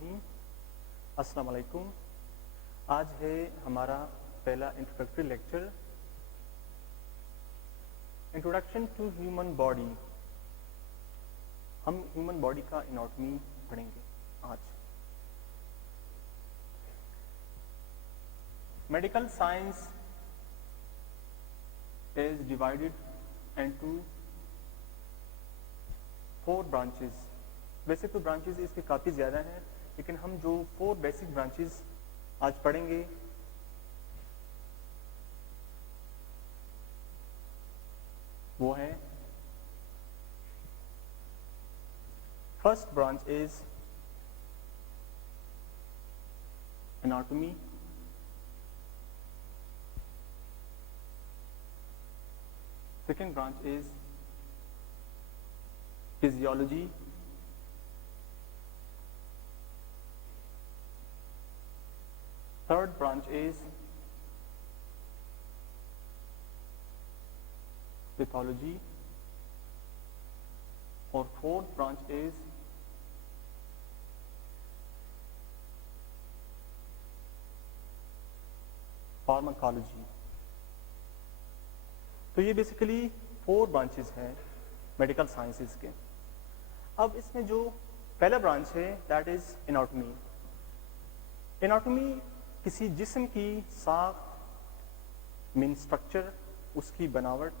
बिस्मिल्लाहिर्रहमानिर्रहीम। अस्सलाम वालेकुम। आज है हमारा पहला introductory lecture, introduction to human body. हम ह्यूमन बॉडी का एनाटॉमी पढ़ेंगे आज। Medical science is divided into 4 branches. वैसे तो ब्रांचेस इसके काफ़ी ज़्यादा हैं, लेकिन हम जो 4 बेसिक ब्रांचेस आज पढ़ेंगे वो है, first branch is anatomy, second branch is physiology, third branch is pathology, और fourth branch is pharmacology। तो ये बेसिकली 4 ब्रांचेस हैं मेडिकल साइंसेज के। अब इसमें जो पहला ब्रांच है दैट इज एनाटॉमी। एनाटॉमी किसी जिस्म की साख, मीन स्ट्रक्चर, उसकी बनावट,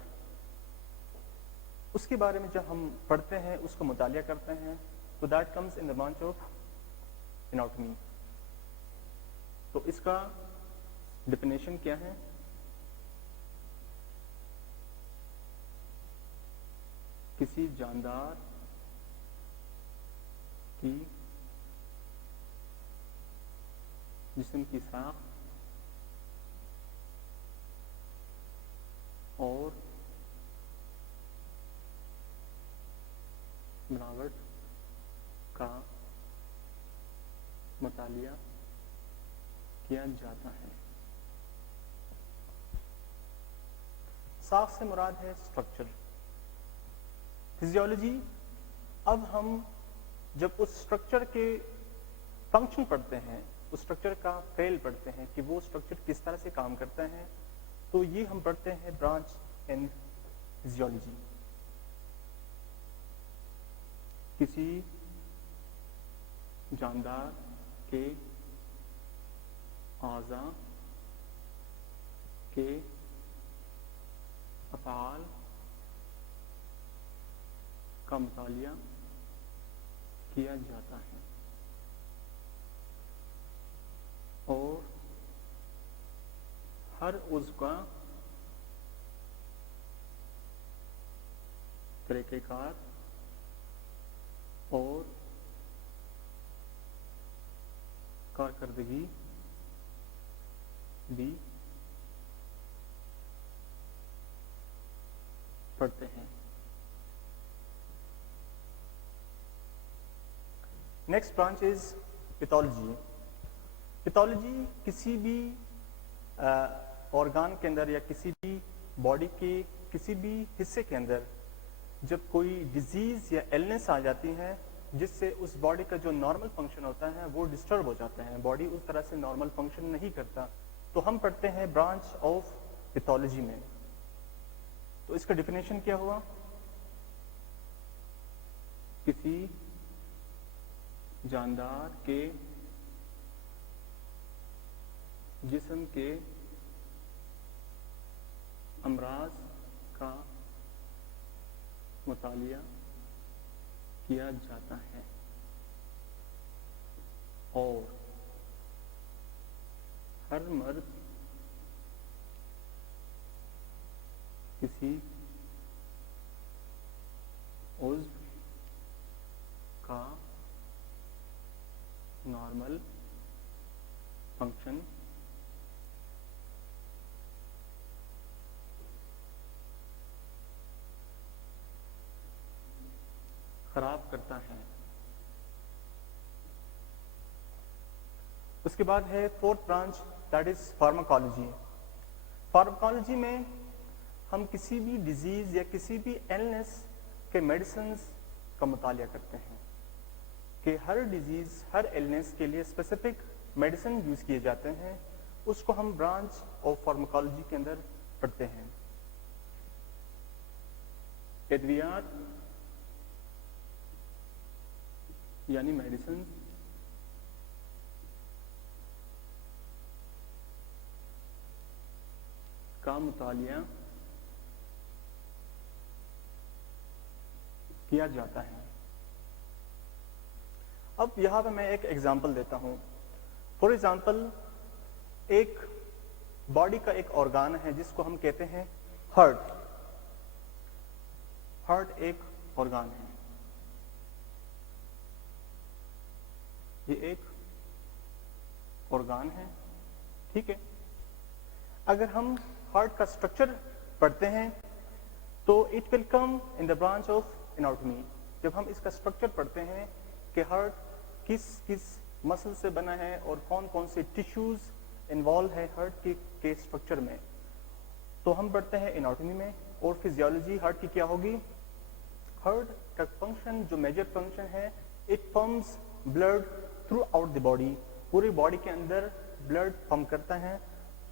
उसके बारे में जब हम पढ़ते हैं, उसको मुतालिया करते हैं, तो that comes in the branch of anatomy. तो इसका डेफिनेशन क्या है? किसी जानदार की जिस्म की साख और बनावट का मुतालिया किया जाता है। साख से मुराद है स्ट्रक्चर। फिजियोलॉजी, अब हम जब उस स्ट्रक्चर के फंक्शन पढ़ते हैं, उस स्ट्रक्चर का फेल पढ़ते हैं कि वो स्ट्रक्चर किस तरह से काम करता है, तो ये हम पढ़ते हैं ब्रांच इन फिजियोलॉजी। किसी जानदार के आज़ा के अफ़आल का मुतालिया किया जाता है और हर उज़्व का तरीक़ेकार और कारकर्दगी भी पढ़ते हैं। Next branch is pathology. Pathology किसी भी ऑर्गन के अंदर या किसी भी बॉडी के किसी भी हिस्से के अंदर जब कोई डिजीज या इलनेस आ जाती है, जिससे उस बॉडी का जो नॉर्मल फंक्शन होता है वो डिस्टर्ब हो जाता है, बॉडी उस तरह से नॉर्मल फंक्शन नहीं करता, तो हम पढ़ते हैं ब्रांच ऑफ पैथोलॉजी में। तो इसका डेफिनेशन क्या हुआ? किसी जानदार के जिस्म के अमराज का मुतालिया किया जाता है और हर मर्द किसी उज़्व का नॉर्मल फंक्शन खराब करता है। उसके बाद है fourth branch that is pharmacology. Pharmacology में हम किसी भी डिजीज या किसी भी इलनेस के मेडिसिन का मुतालिया करते हैं। कि हर डिजीज, हर इलनेस के लिए स्पेसिफिक मेडिसिन यूज किए जाते हैं, उसको हम ब्रांच ऑफ फार्माकोलॉजी के अंदर पढ़ते हैं। अद्वियात यानी मेडिसिन का मुतालिया किया जाता है। अब यहां पे मैं एक एग्जांपल देता हूं। फॉर एग्जांपल, एक बॉडी का एक ऑर्गन है जिसको हम कहते हैं हार्ट। हार्ट एक ऑर्गन है, ये एक ऑर्गन है, ठीक है। अगर हम हार्ट का स्ट्रक्चर पढ़ते हैं तो it will come in the branch of anatomy. जब हम इसका स्ट्रक्चर पढ़ते हैं कि हार्ट किस किस मसल से बना है और कौन कौन से टिश्यूज इन्वॉल्व है हार्ट के स्ट्रक्चर में, तो हम पढ़ते हैं एनाटॉमी में। और फिजियोलॉजी हार्ट की क्या होगी? हार्ट का फंक्शन, जो मेजर फंक्शन है, it pumps blood through out the body. पूरी बॉडी के अंदर ब्लड पंप करता है।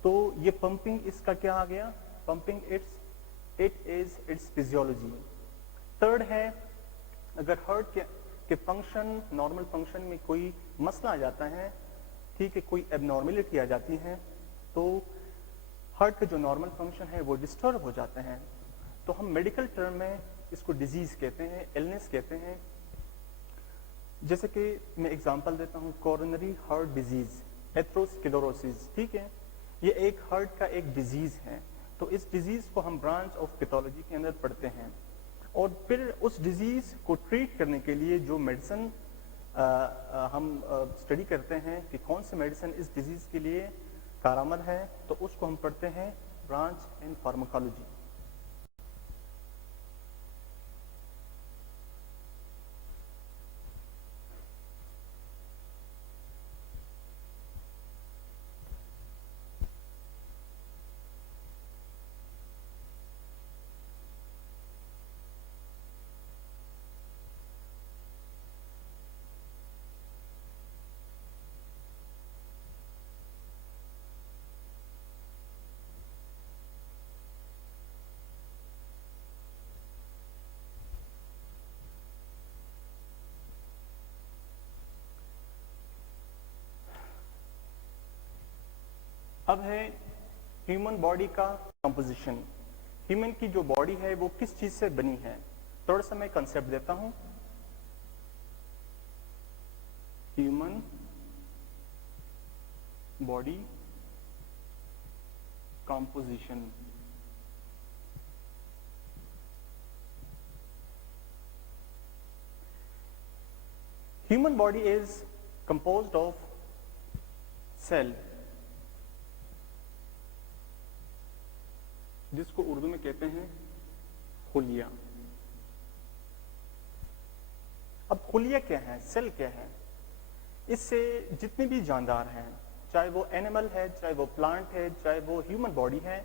तो ये पंपिंग इसका क्या आ गया? Pumping it is it's physiology. Third है, अगर हार्ट के फंक्शन, नॉर्मल फंक्शन में कोई मसला आ जाता है, ठीक है, कोई एबनॉर्मेलिटी आ जाती है, तो हार्ट के जो नॉर्मल फंक्शन है वो डिस्टर्ब हो जाते हैं। तो हम मेडिकल टर्म में इसको डिजीज कहते हैं, इलनेस कहते हैं। जैसे कि मैं एग्जांपल देता हूँ, कोरोनरी हार्ट डिजीज, एथेरोस्क्लेरोसिस, ठीक है, ये एक हार्ट का एक डिजीज है। तो इस डिजीज को हम ब्रांच ऑफ पैथोलॉजी के अंदर पढ़ते हैं। और फिर उस डिजीज को ट्रीट करने के लिए जो मेडिसिन हम स्टडी करते हैं कि कौन सी मेडिसिन इस डिजीज के लिए कारआमद है, तो उसको हम पढ़ते हैं ब्रांच इन फार्माकोलॉजी। अब है ह्यूमन बॉडी का कंपोजिशन। ह्यूमन की जो बॉडी है वो किस चीज से बनी है? थोड़ा सा मैं कंसेप्ट देता हूं। Human body composition. Human body is composed of cell, जिसको उर्दू में कहते हैं खुलिया। अब खुलिया क्या है, सेल क्या है? इससे जितने भी जानदार हैं, चाहे वो एनिमल है, चाहे वो प्लांट है, चाहे वो ह्यूमन बॉडी है,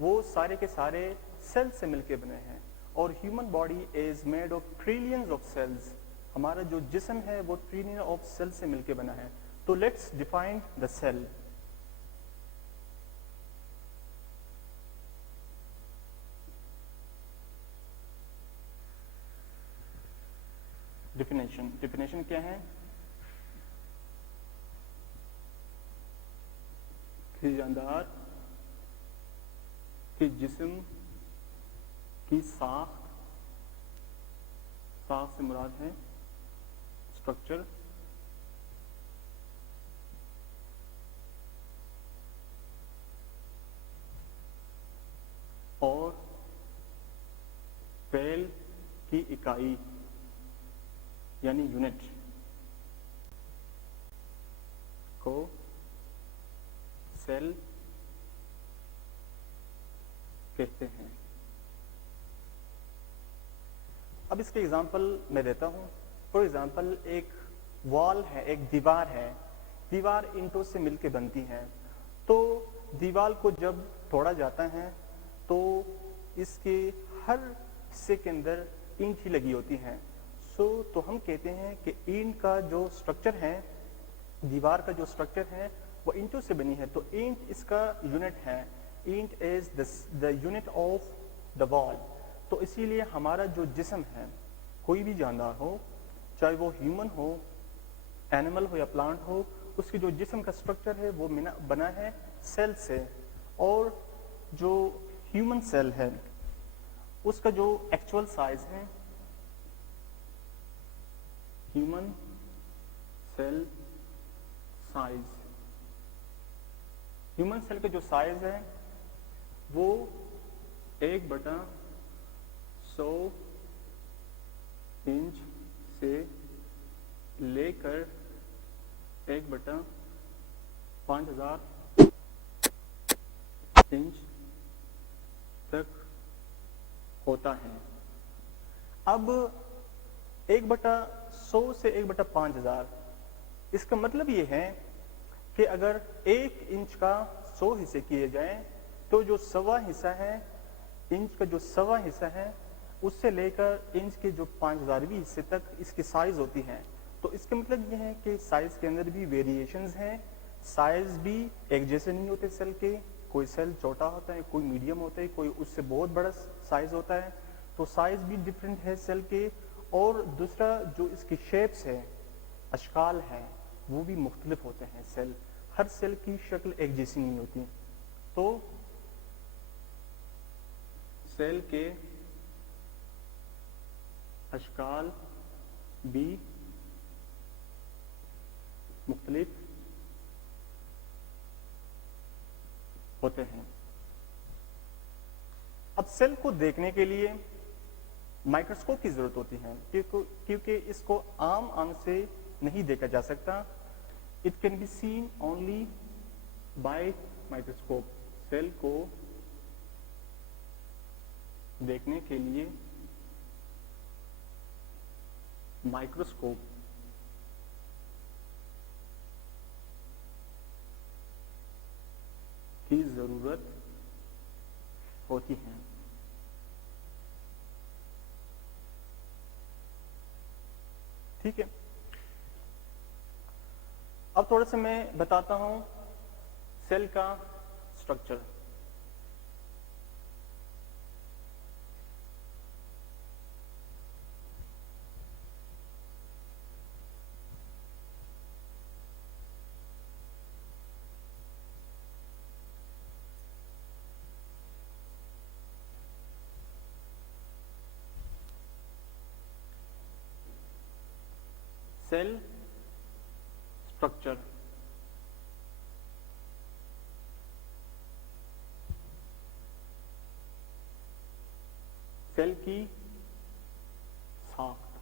वो सारे के सारे सेल से मिलके बने हैं। और human body is made of trillions of cells. हमारा जो जिस्म है वो ट्रिलियन ऑफ सेल से मिलके बना है। तो let's define the cell. Definition क्या है? कि जानदार कि जिस्म की साख से मुराद है स्ट्रक्चर, और फेल की इकाई यानी यूनिट को सेल कहते हैं। अब इसके एग्जांपल मैं देता हूं। फॉर एग्जांपल, एक वॉल है, एक दीवार है। दीवार ईंटों से मिलके बनती है। तो दीवार को जब तोड़ा जाता है तो इसके हर हिस्से के अंदर ईंट ही लगी होती है। तो हम कहते हैं कि ईंट का जो स्ट्रक्चर है, दीवार का जो स्ट्रक्चर है वो ईंटों से बनी है, तो ईंट इसका यूनिट है। ईंट is the unit of the wall. तो इसीलिए हमारा जो जिस्म है, कोई भी जानदार हो, चाहे वो ह्यूमन हो, एनिमल हो या प्लांट हो, उसकी जो जिस्म का स्ट्रक्चर है वो बना है सेल से। और जो ह्यूमन सेल है उसका जो एक्चुअल साइज है, human cell size, human cell का जो साइज है वो 1/100 इंच से लेकर 1/5000 इंच तक होता है। अब 1/100 से 1/5000, इसका मतलब ये है कि अगर 1 इंच का 100 हिस्से किए जाएं तो जो सवा हिस्सा है, इंच का जो सवा हिस्सा है, उससे लेकर इंच के जो 5000वीं हिस्से तक इसकी साइज होती है। तो इसका मतलब ये है कि साइज के अंदर भी वेरिएशंस हैं, साइज भी एक जैसे नहीं होते सेल के। कोई सेल छोटा होता है, कोई मीडियम होता है, कोई उससे बहुत बड़ा साइज होता है, तो साइज भी डिफरेंट है सेल के। और दूसरा जो इसकी शेप्स है, अशकाल है, वो भी मुख्तलिफ होते हैं। सेल, हर सेल की शक्ल एक जैसी नहीं होती। तो सेल के अशकाल भी मुख्तलिफ होते हैं। अब सेल को देखने के लिए माइक्रोस्कोप की जरूरत होती है, क्योंकि इसको आम आंख से नहीं देखा जा सकता। It can be seen only by microscope. Cell को देखने के लिए माइक्रोस्कोप की जरूरत होती है। ठीक है, अब थोड़ा सा मैं बताता हूं सेल का स्ट्रक्चर। सेल स्ट्रक्चर, सेल की साख्त।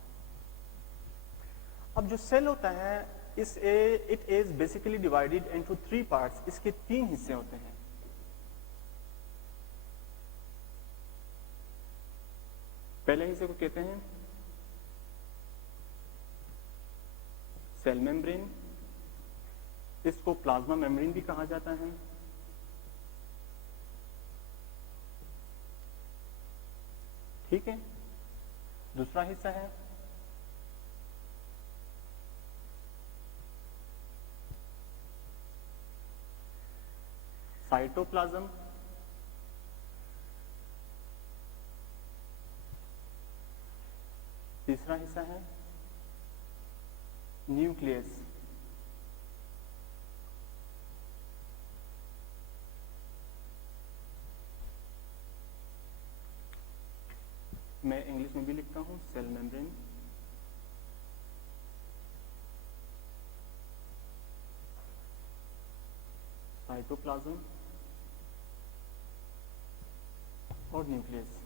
अब जो सेल होता है it is basically divided into 3 parts. इसके 3 हिस्से होते हैं। पहले हिस्से को कहते हैं सेल मेम्ब्रेन, इसको प्लाज्मा मेम्ब्रेन भी कहा जाता है। ठीक है, दूसरा हिस्सा है साइटोप्लाज्म, तीसरा हिस्सा है न्यूक्लियस। मैं इंग्लिश में भी लिखता हूं, सेल मेम्ब्रेन, साइटोप्लाज्म और न्यूक्लियस।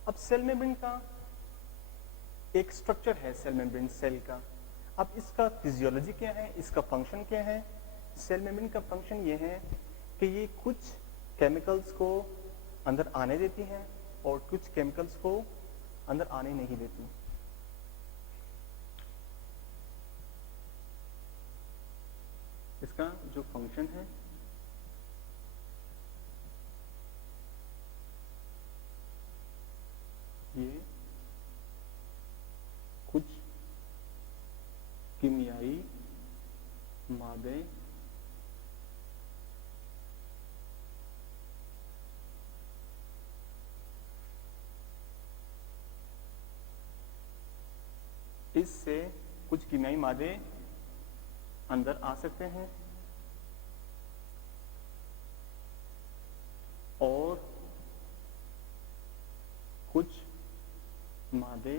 अब सेल मेम्ब्रेन का एक स्ट्रक्चर है, सेल मेम्ब्रेन सेल का। अब इसका फिजियोलॉजी क्या है, इसका फंक्शन क्या है? सेल मेम्ब्रेन का फंक्शन ये है कि ये कुछ केमिकल्स को अंदर आने देती हैं और कुछ केमिकल्स को अंदर आने नहीं देती। इसका जो फंक्शन है कीमियाई मादे इससे कुछ कीमियाई मादे अंदर आ सकते हैं और कुछ मादे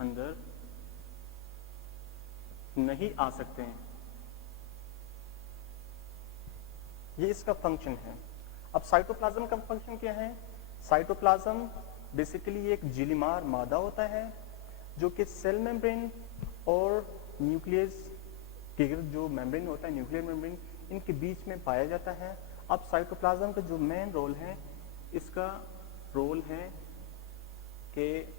अंदर नहीं आ सकते हैं। ये इसका फंक्शन है। अब साइटोप्लाज्म का फंक्शन क्या है? साइटोप्लाज्म बेसिकली एक झिल्लीमार मादा होता है जो कि सेल मेम्ब्रेन और न्यूक्लियस के जो मेम्ब्रेन होता है, न्यूक्लियर मेम्ब्रेन, इनके बीच में पाया जाता है। अब साइटोप्लाज्म का जो मेन रोल है, इसका रोल है कि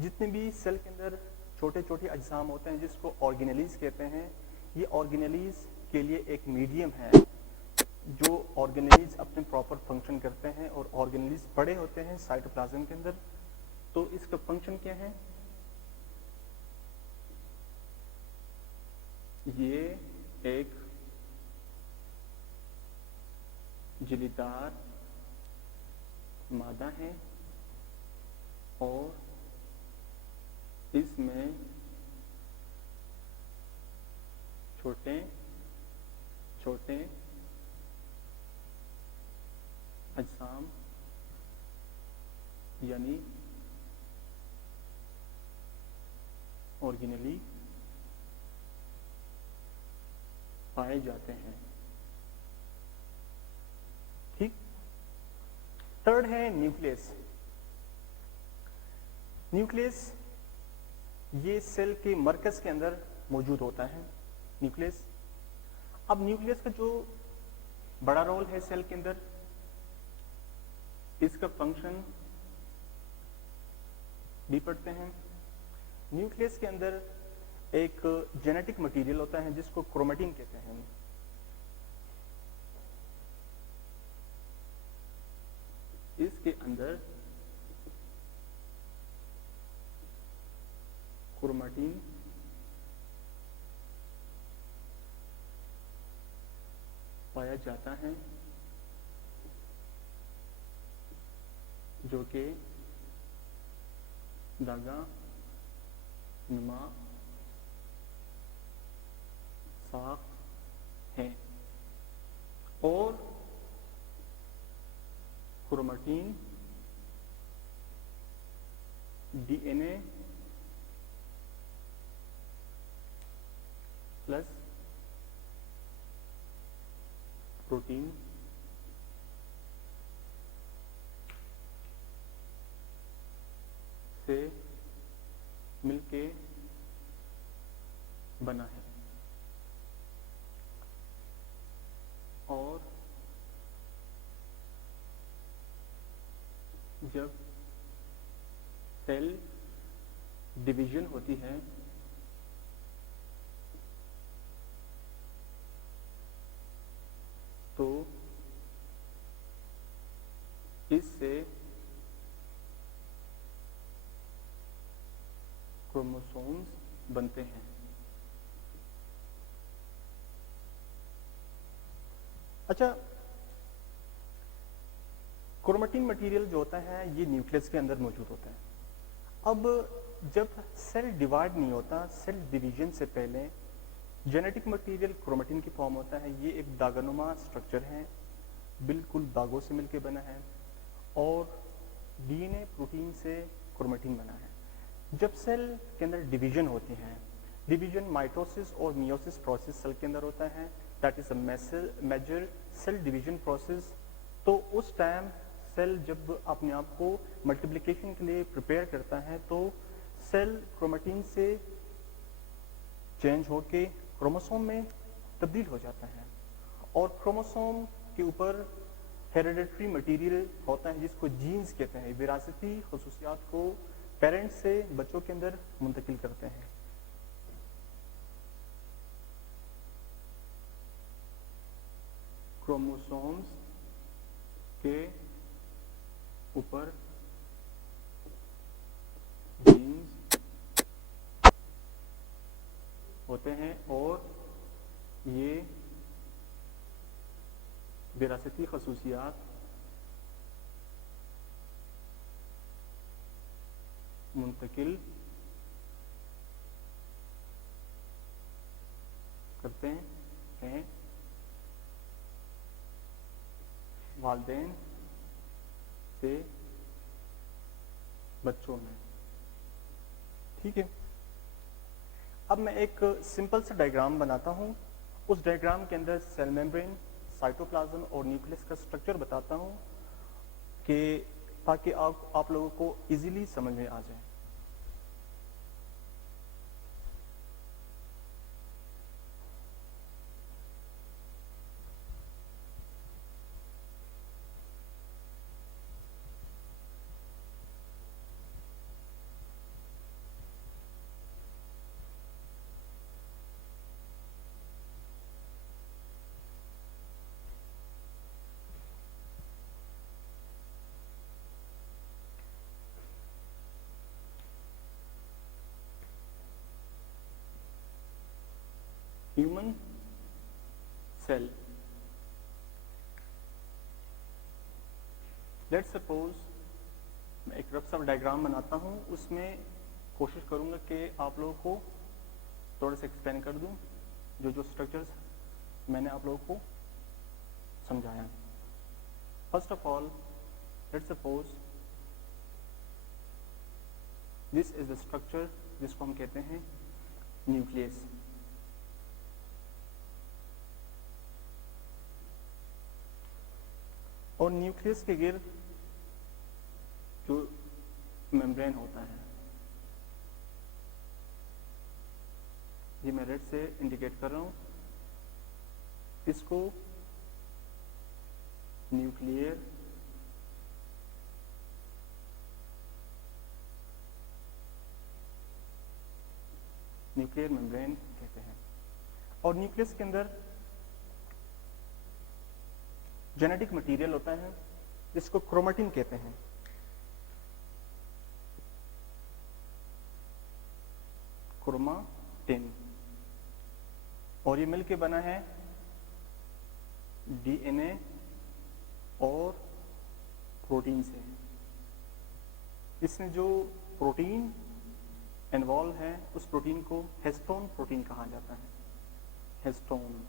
जितने भी सेल के अंदर छोटे छोटे अज्साम होते हैं जिसको ऑर्गेनेलीज कहते हैं, ये ऑर्गेनेलीज के लिए एक मीडियम है जो ऑर्गेनेलीज अपने प्रॉपर फंक्शन करते हैं और ऑर्गेनेलीज बड़े होते हैं साइटोप्लाज्म के अंदर। तो इसका फंक्शन क्या है? ये एक झिल्लीदार मादा है और इसमें छोटे छोटे अज्साम यानी ऑर्गेनेली पाए जाते हैं। ठीक। थर्ड है न्यूक्लियस। न्यूक्लियस ये सेल के मरकज के अंदर मौजूद होता है न्यूक्लियस। अब न्यूक्लियस का जो बड़ा रोल है सेल के अंदर, इसका फंक्शन भी पढ़ते हैं। न्यूक्लियस के अंदर एक जेनेटिक मटेरियल होता है जिसको क्रोमेटिन कहते हैं। इसके अंदर क्रोमेटिन पाया जाता है जो कि धागा नुमा साख है और क्रोमेटिन डीएनए प्लस प्रोटीन से मिलके बना है और जब सेल डिवीजन होती है तो इससे क्रोमोसोम्स बनते हैं। अच्छा, क्रोमेटिन मटेरियल जो होता है ये न्यूक्लियस के अंदर मौजूद होता है। अब जब सेल डिवाइड नहीं होता, सेल डिवीजन से पहले जेनेटिक मटेरियल क्रोमेटिन की फॉर्म होता है। ये एक दागानुमा स्ट्रक्चर है, बिल्कुल दागों से मिलके बना है और डीएनए प्रोटीन से क्रोमेटिन बना है। जब सेल के अंदर डिवीजन होती है, डिवीजन माइटोसिस और मियोसिस प्रोसेस सेल के अंदर होता है, that is a major cell division process. तो उस टाइम सेल जब अपने आप को मल्टीप्लिकेशन के लिए प्रिपेयर करता है तो सेल क्रोमेटिन से चेंज होके क्रोमोसोम में तब्दील हो जाता है और क्रोमोसोम के ऊपर हेरिडेटरी मटेरियल होता है जिसको जीन्स कहते हैं। विरासती खुसूसियात को पेरेंट्स से बच्चों के अंदर मुंतकिल करते हैं। क्रोमोसोम्स के ऊपर जीन्स होते हैं और ये विरासती खसूसियात मुंतकिल करते हैं वालिदैन से बच्चों में। ठीक है, अब मैं एक सिंपल सा डायग्राम बनाता हूं। उस डायग्राम के अंदर सेल मेम्ब्रेन, साइटोप्लाज्म और न्यूक्लियस का स्ट्रक्चर बताता हूं कि ताकि आप लोगों को इजीली समझ में आ जाए। ह्यूमन सेल, लेट्स सपोज मैं एक रफ सा डायग्राम बनाता हूं, उसमें कोशिश करूंगा कि आप लोगों को थोड़ा सा एक्सप्लेन कर दूं जो स्ट्रक्चर्स मैंने आप लोगों को समझाया। First of all, let's suppose this is the structure जिसको हम कहते हैं न्यूक्लियस। और न्यूक्लियस के गिर्द जो मेम्ब्रेन होता है, ये मैं रेड से इंडिकेट कर रहा हूं, इसको न्यूक्लियर मेम्ब्रेन कहते हैं। और न्यूक्लियस के अंदर जेनेटिक मटेरियल होता है जिसको क्रोमेटिन कहते हैं। क्रोमाटिन, और ये मिलके बना है डीएनए और प्रोटीन से। इसमें जो प्रोटीन इन्वॉल्व है उस प्रोटीन को हिस्टोन प्रोटीन कहा जाता है। हिस्टोन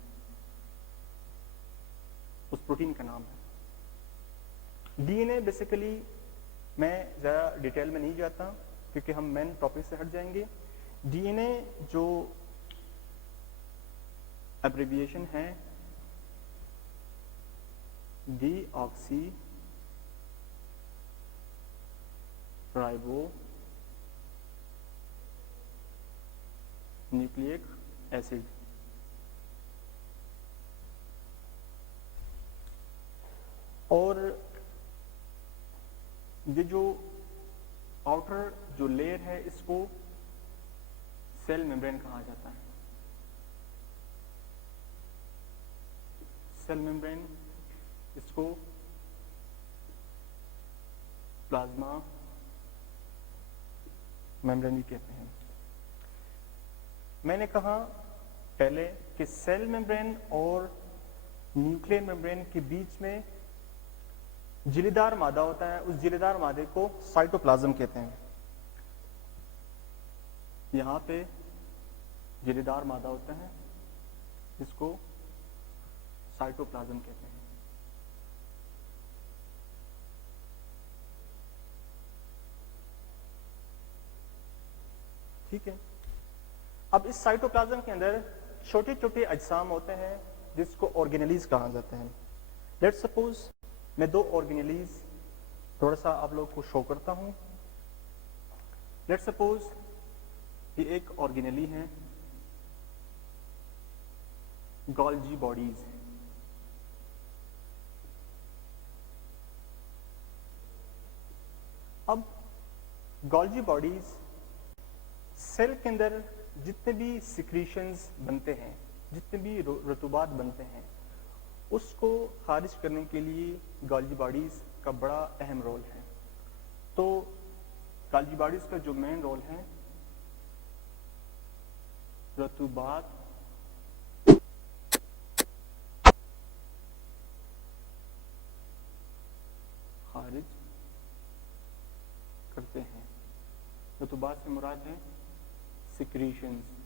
उस प्रोटीन का नाम है। डीएनए बेसिकली मैं ज़रा डिटेल में नहीं जाता क्योंकि हम मेन टॉपिक से हट जाएंगे। डीएनए जो एब्रिविएशन है डीऑक्सी राइबो न्यूक्लिक एसिड, और ये जो आउटर जो लेयर है इसको सेल मेम्ब्रेन कहा जाता है। सेल मेम्ब्रेन, इसको प्लाज्मा मेम्ब्रेन भी कहते हैं। मैंने कहा पहले कि सेल मेम्ब्रेन और न्यूक्लियर मेम्ब्रेन के बीच में झिल्लीदार मादा होता है। उस झिल्लीदार मादे को साइटोप्लाज्म कहते हैं। यहां पे झिल्लीदार मादा होता है जिसको साइटोप्लाज्म कहते हैं। ठीक है, अब इस साइटोप्लाज्म के अंदर छोटे छोटे अजसाम होते हैं जिसको ऑर्गेनेलीज कहा जाता है। लेट्स सपोज मैं दो ऑर्गेनेलीज थोड़ा सा आप लोगों को शो करता हूं। लेट्स सपोज ये एक ऑर्गेनेली है, गोल्जी बॉडीज। अब गोल्जी बॉडीज सेल के अंदर जितने भी सिक्रीशंस बनते हैं, जितने भी रतूबात बनते हैं, उसको खारिज करने के लिए गोल्जी बॉडीज का बड़ा अहम रोल है। तो गोल्जी बॉडीज का जो मेन रोल है रतूबात खारिज करते हैं। रतूबात से मुराद है सिक्रीशंस।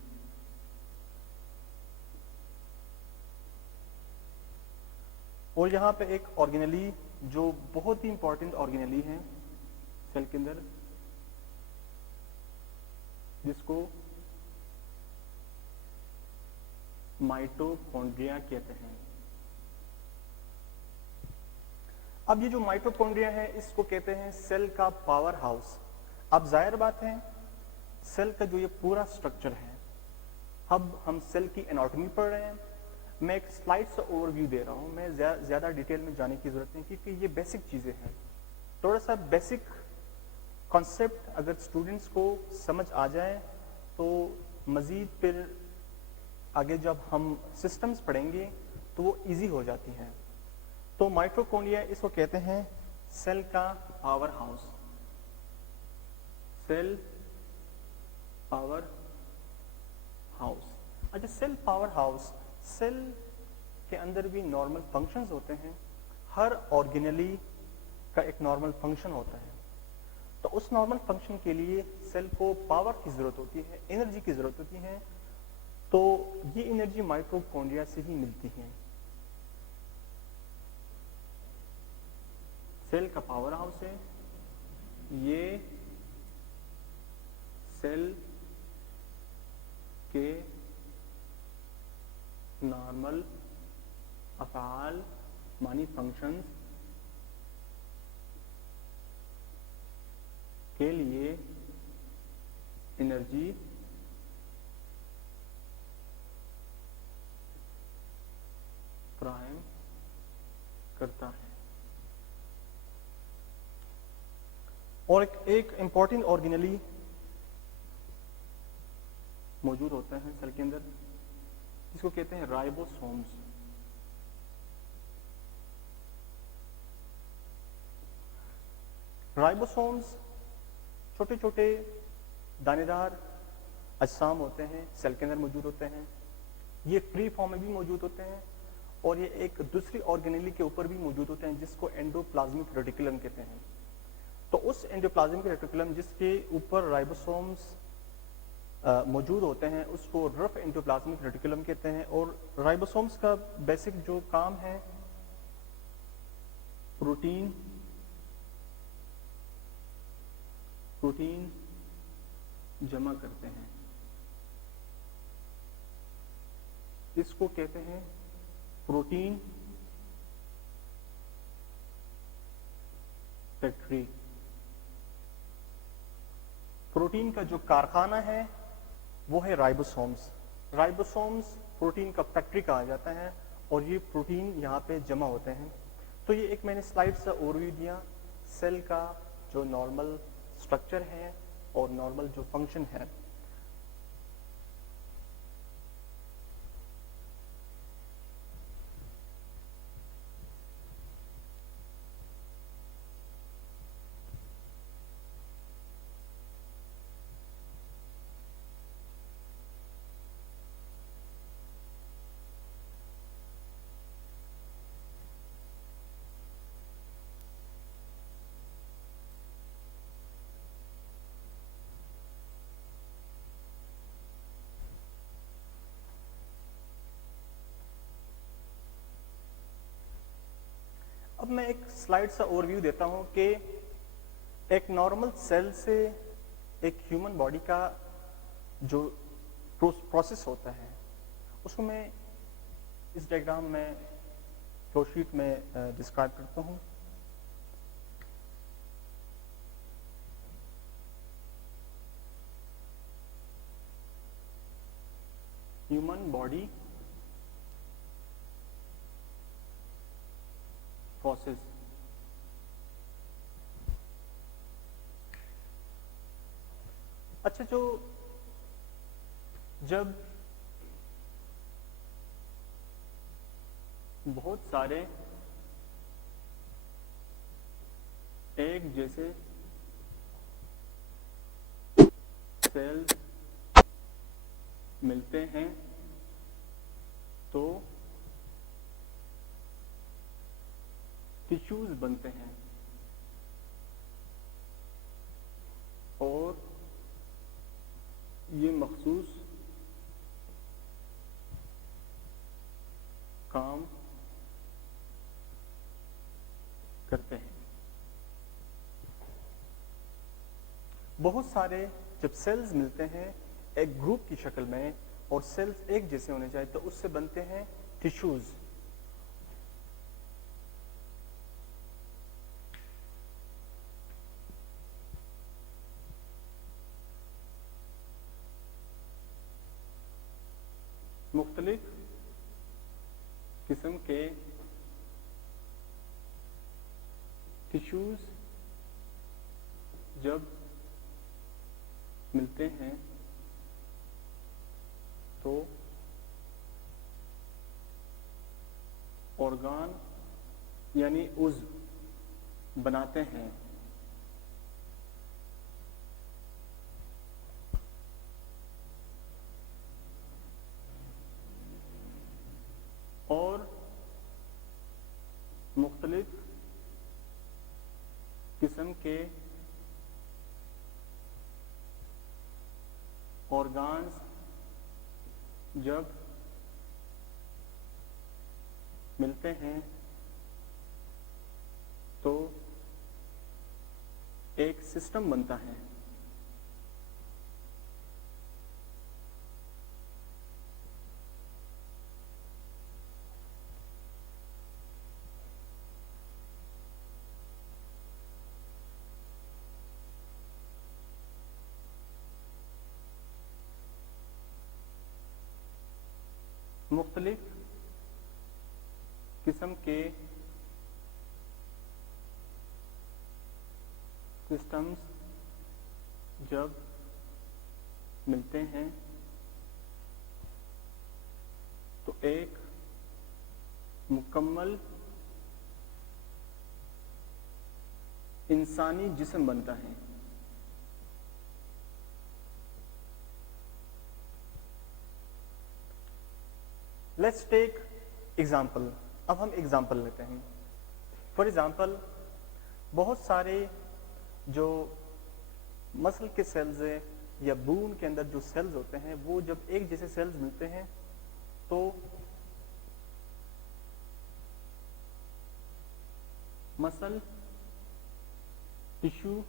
और यहाँ पे एक ऑर्गेनली जो बहुत ही इंपॉर्टेंट ऑर्गेनली है सेल के अंदर, जिसको माइटोकॉन्ड्रिया कहते हैं। अब ये जो माइटोकॉन्ड्रिया है इसको कहते हैं सेल का पावर हाउस। अब जाहिर बात है सेल का जो ये पूरा स्ट्रक्चर है, अब हम सेल की एनाटॉमी पढ़ रहे हैं। मैं एक स्लाइड से ओवरव्यू दे रहा हूं, मैं ज्यादा डिटेल में जाने की जरूरत नहीं क्योंकि ये बेसिक चीजें हैं। थोड़ा सा बेसिक कॉन्सेप्ट अगर स्टूडेंट्स को समझ आ जाए तो मजीद फिर आगे जब हम सिस्टम्स पढ़ेंगे तो वो इजी हो जाती हैं। तो माइटोकॉन्ड्रिया इसको कहते हैं सेल का powerhouse. Cell powerhouse. अच्छा, सेल पावर हाउस, सेल के अंदर भी नॉर्मल फंक्शंस होते हैं। हर ऑर्गेनली का एक नॉर्मल फंक्शन होता है। तो उस नॉर्मल फंक्शन के लिए सेल को पावर की जरूरत होती है, एनर्जी की जरूरत होती है। तो ये एनर्जी माइटोकॉन्ड्रिया से ही मिलती है। सेल का पावर हाउस है ये, सेल के नॉर्मल अफआल मानी फंक्शंस के लिए एनर्जी फराहम करता है। और एक इंपॉर्टेंट ऑर्गेनली मौजूद होता है सेल के अंदर, जिसको कहते हैं राइबोसोम्स। राइबोसोम्स छोटे छोटे दानेदार अजसाम होते हैं, सेल के अंदर मौजूद होते हैं। ये फ्री फॉर्म में भी मौजूद होते हैं और ये एक दूसरी ऑर्गेनेली के ऊपर भी मौजूद होते हैं जिसको एंडोप्लाज्मिक रेटिकुलम कहते हैं। तो उस एंडोप्लाज्मिक रेटिकुलम जिसके ऊपर राइबोसोम्स मौजूद होते हैं उसको रफ एंडोप्लाज्मिक रेटिकुलम कहते हैं। और राइबोसोम्स का बेसिक जो काम है प्रोटीन जमा करते हैं, इसको कहते हैं प्रोटीन फैक्ट्री। प्रोटीन का जो कारखाना है वो है राइबोसोम्स। राइबोसोम्स प्रोटीन का फैक्ट्री कहा जाता है और ये प्रोटीन यहाँ पे जमा होते हैं। तो ये एक मैंने स्लाइड से ओवरव्यू दिया सेल का जो नॉर्मल स्ट्रक्चर है और नॉर्मल जो फंक्शन है। अब मैं एक स्लाइड सा ओवरव्यू देता हूं कि एक नॉर्मल सेल से एक ह्यूमन बॉडी का जो प्रोसेस होता है उसको मैं इस डायग्राम में फ्लोशीट में डिस्क्राइब करता हूं। Human body process. अच्छा, जो जब बहुत सारे एक जैसे सेल्स मिलते हैं तो टिश्यूज बनते हैं और ये मखसूस काम करते हैं। बहुत सारे जब सेल्स मिलते हैं एक ग्रुप की शक्ल में और सेल्स एक जैसे होने चाहिए तो उससे बनते हैं टिश्यूज। मुख्तलिफ किस्म के टिश्यूज जब मिलते हैं तो ऑर्गान यानी उज़्व बनाते हैं। और मुख्तलिफ किस्म के ऑर्गान्स जब मिलते हैं तो एक सिस्टम बनता है। मुख्तलिफ किस्म के सिस्टम्स जब मिलते हैं तो एक मुकम्मल इंसानी जिस्म बनता है। Let's take example. अब हम एग्जाम्पल लेते हैं। फॉर एग्जाम्पल बहुत सारे जो मसल के सेल्स है या बून के अंदर जो सेल्स होते हैं वो जब एक जैसे सेल्स मिलते हैं तो मसल टिश्यू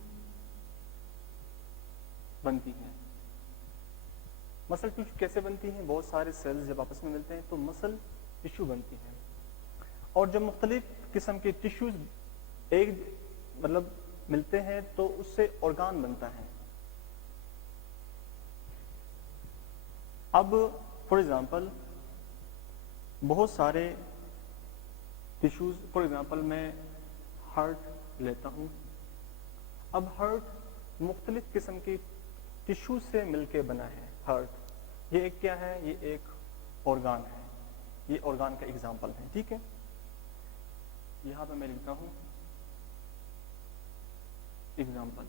बनती है। मसल टिश्यू कैसे बनती है? बहुत सारे सेल्स जब आपस में मिलते हैं तो मसल टिश्यू बनती है। और जब मुख्तलिफ किस्म के टिश्यूज एक मतलब मिलते हैं तो उससे ऑर्गान बनता है। अब फॉर एग्जांपल बहुत सारे टिश्यूज, फॉर एग्जांपल मैं हार्ट लेता हूं। अब हार्ट मुख्तलिफ किस्म की टिश्यू से मिलके बना है। हार्ट ये एक क्या है? ये एक ऑर्गान है। ये ऑर्गान का एग्जांपल है। ठीक है, यहां पे मैं लिखता हूं एग्जांपल।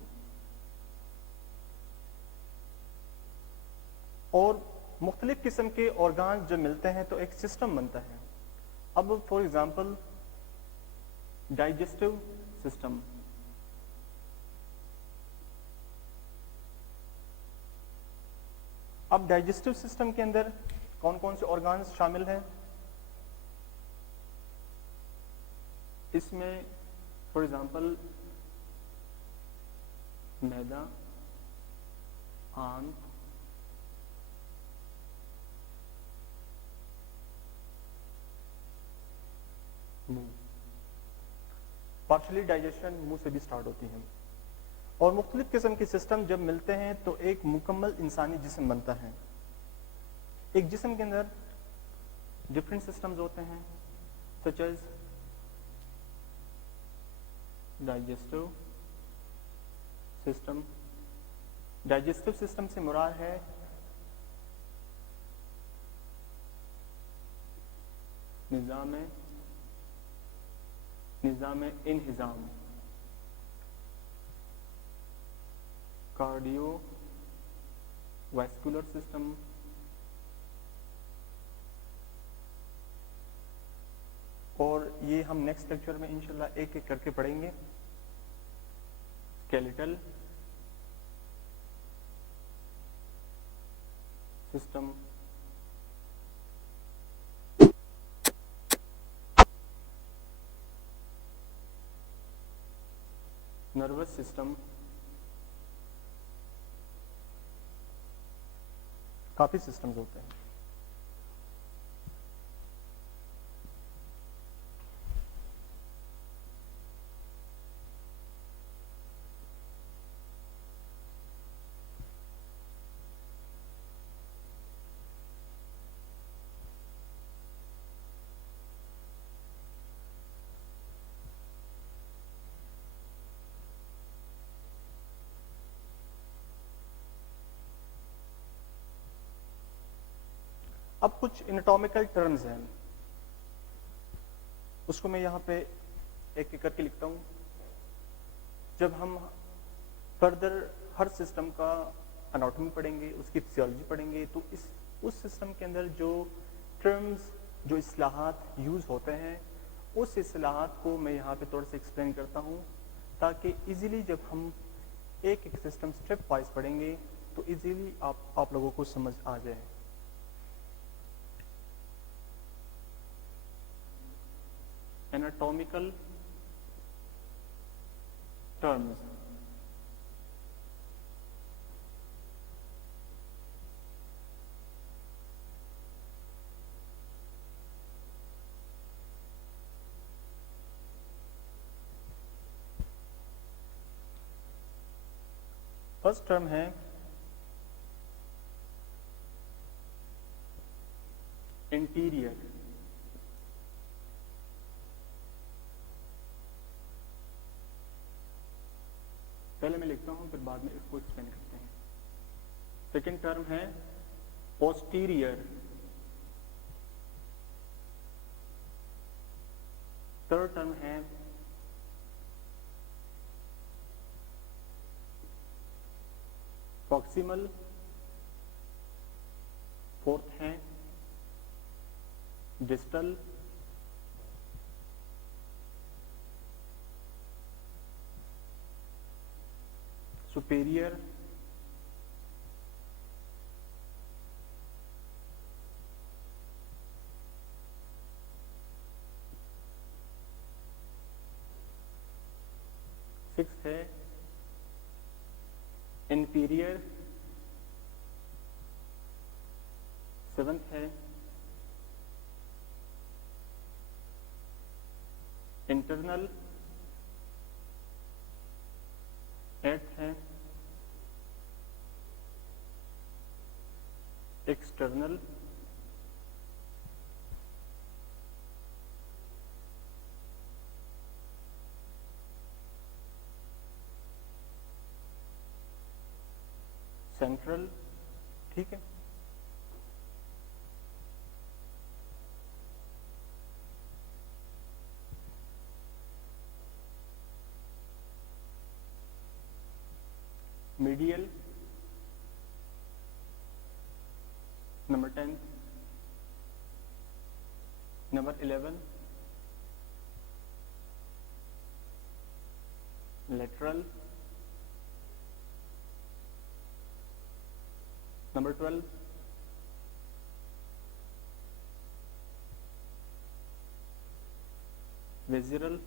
और मुख्तलिफ किस्म के ऑर्गान जब मिलते हैं तो एक सिस्टम बनता है। अब फॉर एग्जांपल डाइजेस्टिव सिस्टम। अब डाइजेस्टिव सिस्टम के अंदर कौन कौन से ऑर्गान्स शामिल हैं? इसमें फॉर एग्जांपल मैदा, आंत, मुंह। पार्शियली डाइजेशन मुंह से भी स्टार्ट होती है। और मुख्तलिफ किस्म के सिस्टम जब मिलते हैं तो एक मुकम्मल इंसानी जिस्म बनता है। एक जिस्म के अंदर डिफरेंट सिस्टम्स होते हैं such as digestive system. Digestive system से मुराद है निज़ाम इन्हिज़ाम, कार्डियो वैस्कुलर सिस्टम, ये हम नेक्स्ट लेक्चर में इंशाल्लाह एक एक करके पढ़ेंगे। स्केलेटल सिस्टम, नर्वस सिस्टम, काफी सिस्टम्स होते हैं। अब कुछ एनाटॉमिकल टर्म्स हैं, उसको मैं यहाँ पे एक एक करके लिखता हूँ। जब हम फर्दर हर सिस्टम का एनाटॉमी पढ़ेंगे, उसकी फिजियोलॉजी पढ़ेंगे, तो उस सिस्टम के अंदर जो टर्म्स, जो इस्लाहात यूज होते हैं, उस इस्लाहात को मैं यहाँ पे थोड़ा सा एक्सप्लेन करता हूँ, ताकि इजीली जब हम एक एक सिस्टम स्टेप वाइज पढ़ेंगे तो इजीली आप लोगों को समझ आ जाए। एनाटॉमिकल टर्म्स, फर्स्ट टर्म है इंटीरियर। पहले मैं लिखता हूं, फिर बाद में इसको एक्सप्लेन करते हैं। सेकंड टर्म है पोस्टीरियर। थर्ड टर्म है प्रॉक्सिमल। फोर्थ है डिस्टल। सुपेरियर। सिक्स्थ है इंफीरियर। सेवंथ है इंटरनल। एट्थ है एक्सटर्नल। सेंट्रल। ठीक है, medial number 10, number 11 lateral, number 12 visceral,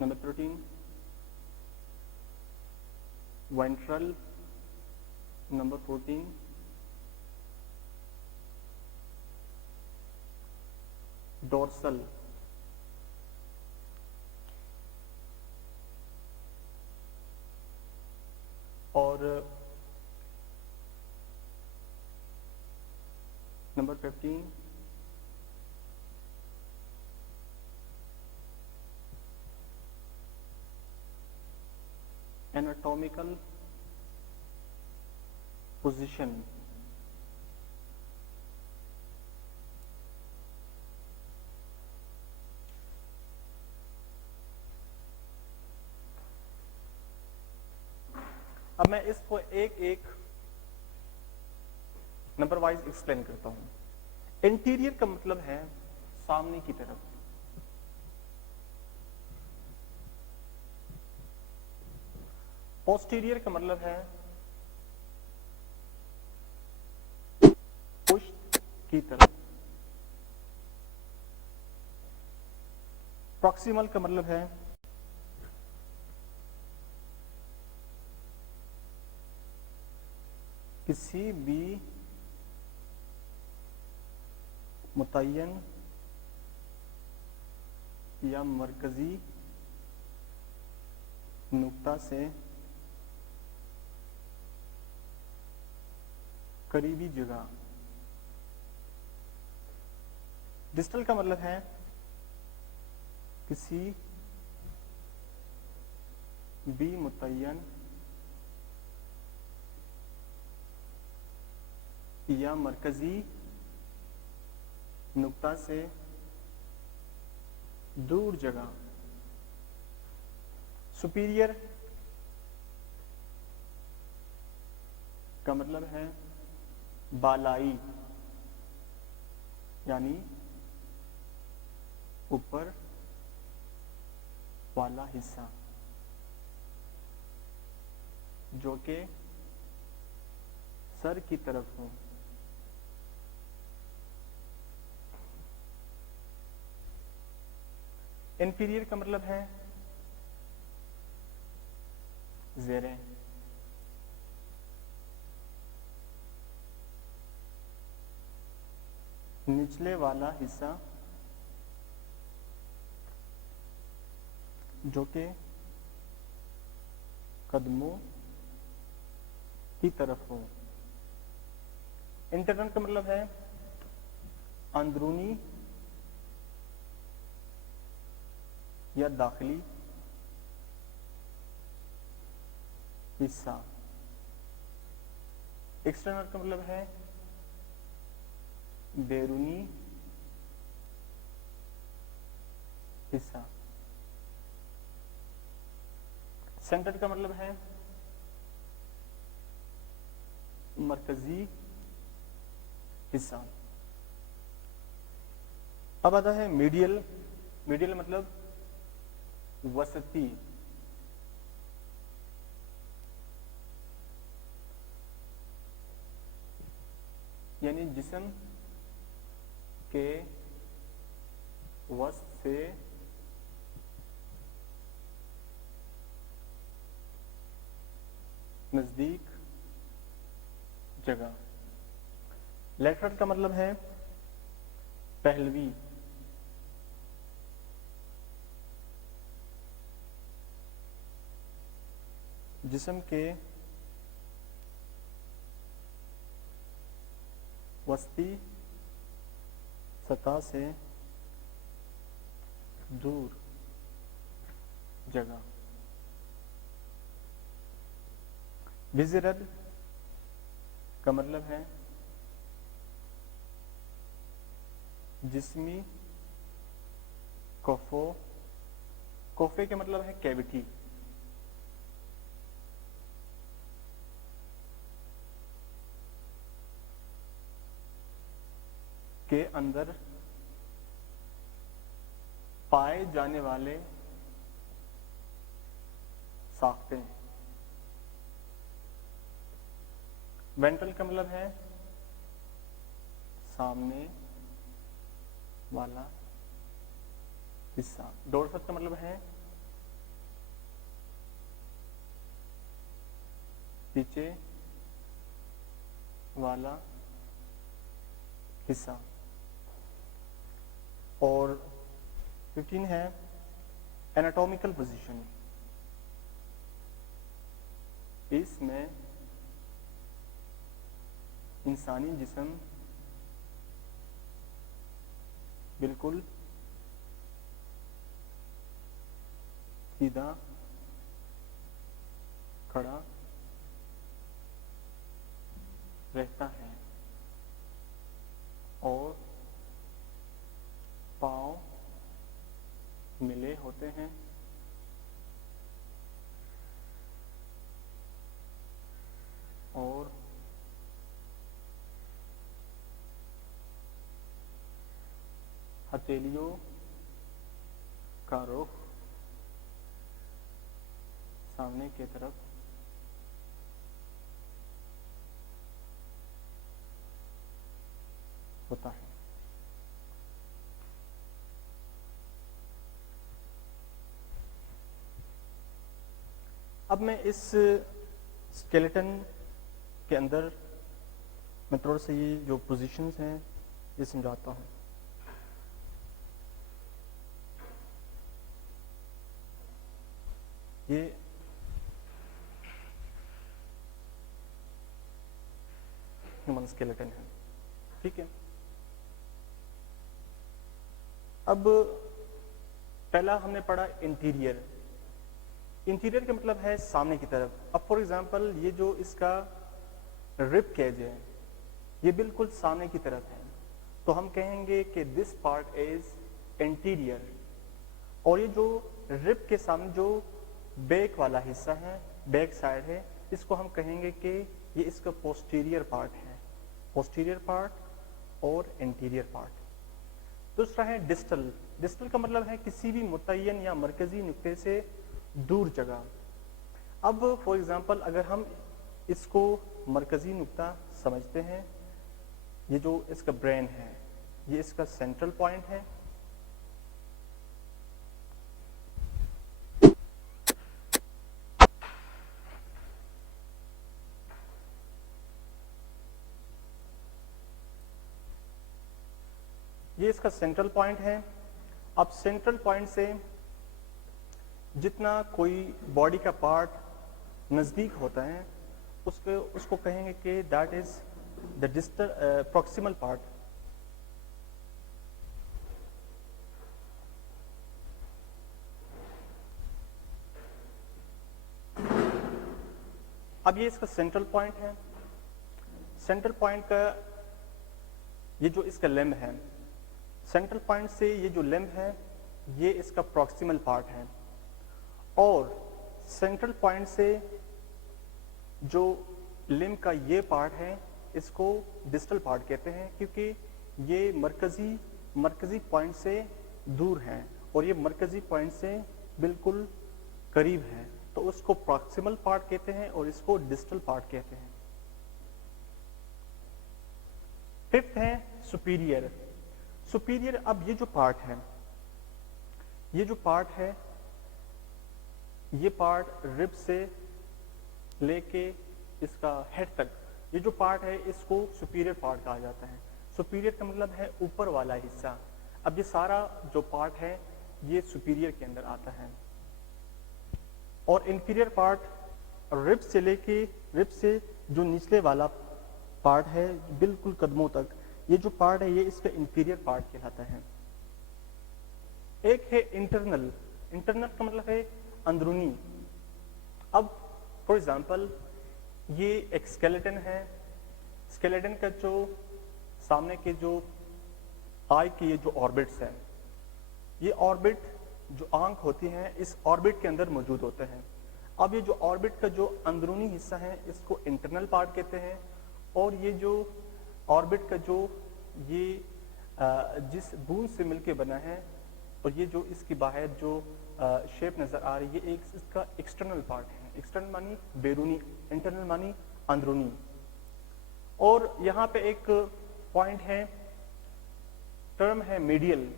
number 13 ventral, number 14 dorsal. और नंबर 15 एनाटॉमिकल पोजीशन। अब मैं इसको एक एक नंबर वाइज एक्सप्लेन करता हूं। इंटीरियर का मतलब है सामने की तरफ। पोस्टीरियर का मतलब है पुष्ट की तरफ। प्रॉक्सिमल का मतलब है किसी भी मुतय्यन या मरकजी नुक्ता से करीबी जगह। डिस्टल का मतलब है किसी भी मुतय्यन या मरकजी नुक्ता से दूर जगह। सुपीरियर का मतलब है बालाई, यानी ऊपर वाला हिस्सा जो कि सर की तरफ हो। इंफीरियर का मतलब है ज़ेरे। निचले वाला हिस्सा जो कि कदमों की तरफ हो। इंटरनल का मतलब है अंदरूनी या दाखिली हिस्सा। एक्सटर्नल का मतलब है बैरूनी हिस्सा। सेंटर का मतलब है मरकजी हिस्सा। अब आता है मीडियल। मीडियल मतलब वसती। यानी जिस्म के वस्त से नजदीक जगह। लेटरल का मतलब है पहलवी। जिस्म के वस्ती सतह से दूर जगह। विज़रल का मतलब है जिस्मी कोफो। कोफे के मतलब है कैविटी। के अंदर पाए जाने वाले साख्ते। वेंट्रल का मतलब है सामने वाला हिस्सा। डोर्सल का मतलब है पीछे वाला हिस्सा। और 15 है एनाटॉमिकल पोजीशन। इसमें इंसानी जिस्म बिल्कुल सीधा खड़ा रहता है और पांव मिले होते हैं और हथेलियों का रुख सामने की तरफ होता है। अब मैं इस स्केलेटन के अंदर मैं थोड़ा सा ये जो पोजीशंस हैं ये समझाता हूँ। ये ह्यूमन स्केलेटन है, ठीक है। अब पहला हमने पढ़ा इंटीरियर। इंटीरियर का मतलब है सामने की तरफ। अब फॉर एग्जांपल ये जो इसका रिब केज है ये बिल्कुल सामने की तरफ है, तो हम कहेंगे कि दिस पार्ट इज इंटीरियर। और ये जो रिब के सामने जो बैक वाला हिस्सा है, बैक साइड है, इसको हम कहेंगे कि ये इसका पोस्टीरियर पार्ट है। पोस्टीरियर पार्ट और इंटीरियर पार्ट। दूसरा है डिस्टल। डिस्टल का मतलब है किसी भी मुतय्यन या मरकजी नुक्ते से दूर जगह। अब फॉर एग्जांपल अगर हम इसको मरकजी नुक्ता समझते हैं, ये जो इसका ब्रेन है ये इसका सेंट्रल पॉइंट है। ये इसका सेंट्रल पॉइंट है। अब सेंट्रल पॉइंट से जितना कोई बॉडी का पार्ट नजदीक होता है उसको कहेंगे कि that is the distal proximal part. अब ये इसका सेंट्रल पॉइंट है। सेंट्रल पॉइंट का ये जो इसका लिम्ब है, सेंट्रल पॉइंट से ये जो लिम्ब है ये इसका प्रॉक्सिमल पार्ट है। और सेंट्रल पॉइंट से जो लिम्ब का ये पार्ट है इसको डिस्टल पार्ट कहते हैं, क्योंकि ये मरकजी पॉइंट से दूर है और ये मरकजी पॉइंट से बिल्कुल करीब है, तो उसको प्रॉक्सिमल पार्ट कहते हैं और इसको डिस्टल पार्ट कहते हैं। फिफ्थ है सुपीरियर। सुपीरियर, अब ये जो पार्ट है, ये जो पार्ट है, ये पार्ट रिब से लेके इसका हेड तक, ये जो पार्ट है इसको सुपीरियर पार्ट कहा जाता है। सुपीरियर का मतलब है ऊपर वाला हिस्सा। अब ये सारा जो पार्ट है ये सुपीरियर के अंदर आता है। और इंफीरियर पार्ट रिब से लेके, रिब से जो निचले वाला पार्ट है बिल्कुल कदमों तक, ये जो पार्ट है ये इसका इंफीरियर पार्ट कहलाता है। एक है इंटरनल। इंटरनल का मतलब है अंदरूनी। अब फॉर एग्जांपल ये एक स्केलेटन है। स्केलेटन का जो सामने के जो आई के ये जो ऑर्बिट्स हैं, ये ऑर्बिट जो आंख होती है इस ऑर्बिट के अंदर मौजूद होते हैं। अब ये जो ऑर्बिट का जो अंदरूनी हिस्सा है इसको इंटरनल पार्ट कहते हैं। और ये जो ऑर्बिट का जो ये जिस बूंद से मिलके बना है और ये जो इसकी बाहर जो शेप नजर आ रही है, एक इसका एक्सटर्नल पार्ट है। एक्सटर्नल मानी बैरूनी, इंटरनल मानी अंदरूनी। और यहाँ पे एक पॉइंट है, टर्म है मीडियल।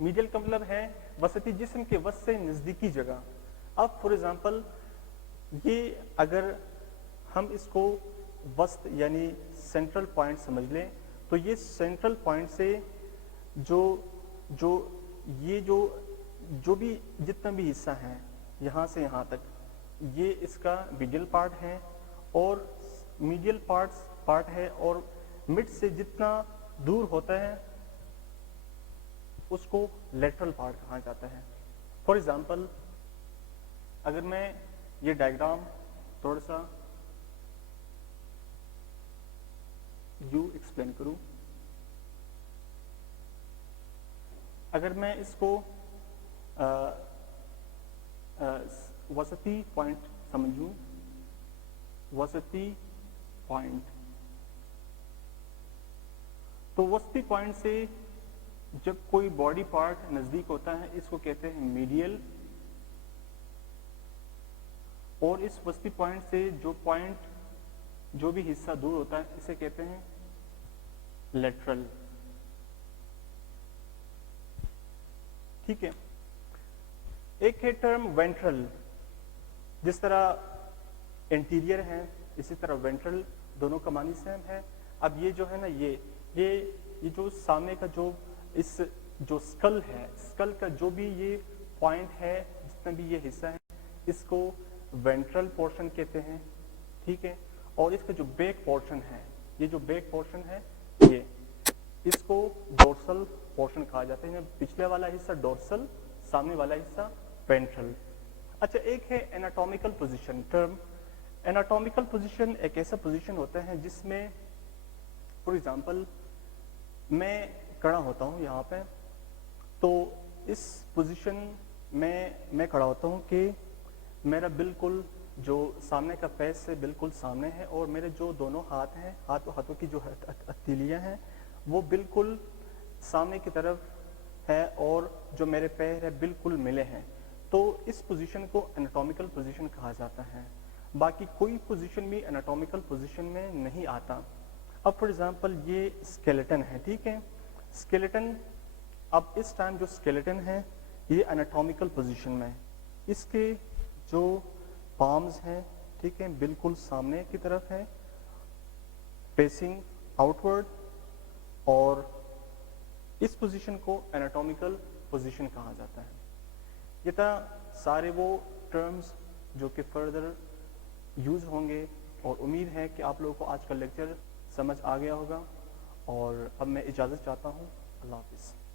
मीडियल का मतलब है वसती जिस्म के वस्त से नजदीकी जगह। अब फॉर एग्जांपल ये अगर हम इसको वस्त यानी सेंट्रल पॉइंट समझ लें, तो ये सेंट्रल पॉइंट से जो भी जितना भी हिस्सा है यहाँ से यहाँ तक, ये इसका मीडियल पार्ट है। और मीडियल पार्ट है और मिड से जितना दूर होता है उसको लेटरल पार्ट कहा जाता है। फॉर एग्जांपल अगर मैं ये डायग्राम थोड़ा सा यू एक्सप्लेन करूं, अगर मैं इसको वसती पॉइंट समझूं, वसती पॉइंट, तो वसती पॉइंट से जब कोई बॉडी पार्ट नजदीक होता है इसको कहते हैं मीडियल, और इस वस्ती पॉइंट से जो भी हिस्सा दूर होता है इसे कहते हैं लेटरल। ठीक है। एक है टर्म वेंट्रल, जिस तरह इंटीरियर है इसी तरह वेंट्रल, दोनों का मानी सेम है। अब ये जो है ना ये जो सामने का जो स्कल है, स्कल का जो भी ये पॉइंट है, जितना भी ये हिस्सा है, इसको वेंट्रल पोर्शन कहते हैं। ठीक है। और इसका जो बैक पोर्शन है, ये जो बैक पोर्शन है ये, इसको डोर्सल पोर्शन कहा जाता है। पिछले वाला हिस्सा डोर्सल, सामने वाला हिस्सा वेंट्रल। अच्छा, एक है anatomical position term. Anatomical position एक ऐसा पोजीशन होता है जिसमें फॉर एग्जांपल मैं खड़ा होता हूँ यहाँ पे, तो इस पोजीशन में मैं खड़ा होता हूँ कि मेरा बिल्कुल जो सामने का पैर से बिल्कुल सामने है, और मेरे जो दोनों हाथ हैं, हाथों की जो हथेलियाँ हैं वो बिल्कुल सामने की तरफ है, और जो मेरे पैर है बिल्कुल मिले हैं। तो इस पोजीशन को एनाटॉमिकल पोजीशन कहा जाता है। बाकी कोई पोजीशन भी एनाटॉमिकल पोजीशन में नहीं आता। अब फॉर एग्जांपल ये स्केलेटन है, ठीक है। स्केलेटन, अब इस टाइम जो स्केलेटन है ये एनाटॉमिकल पोजीशन में है। इसके जो पाम्स हैं, ठीक है, बिल्कुल सामने की तरफ है, फेसिंग आउटवर्ड, और इस पोजीशन को एनाटॉमिकल पोजीशन कहा जाता है। ये था सारे वो टर्म्स जो कि फर्दर यूज होंगे, और उम्मीद है कि आप लोगों को आज का लेक्चर समझ आ गया होगा। और अब मैं इजाज़त चाहता हूँ। अल्लाह हाफिज़।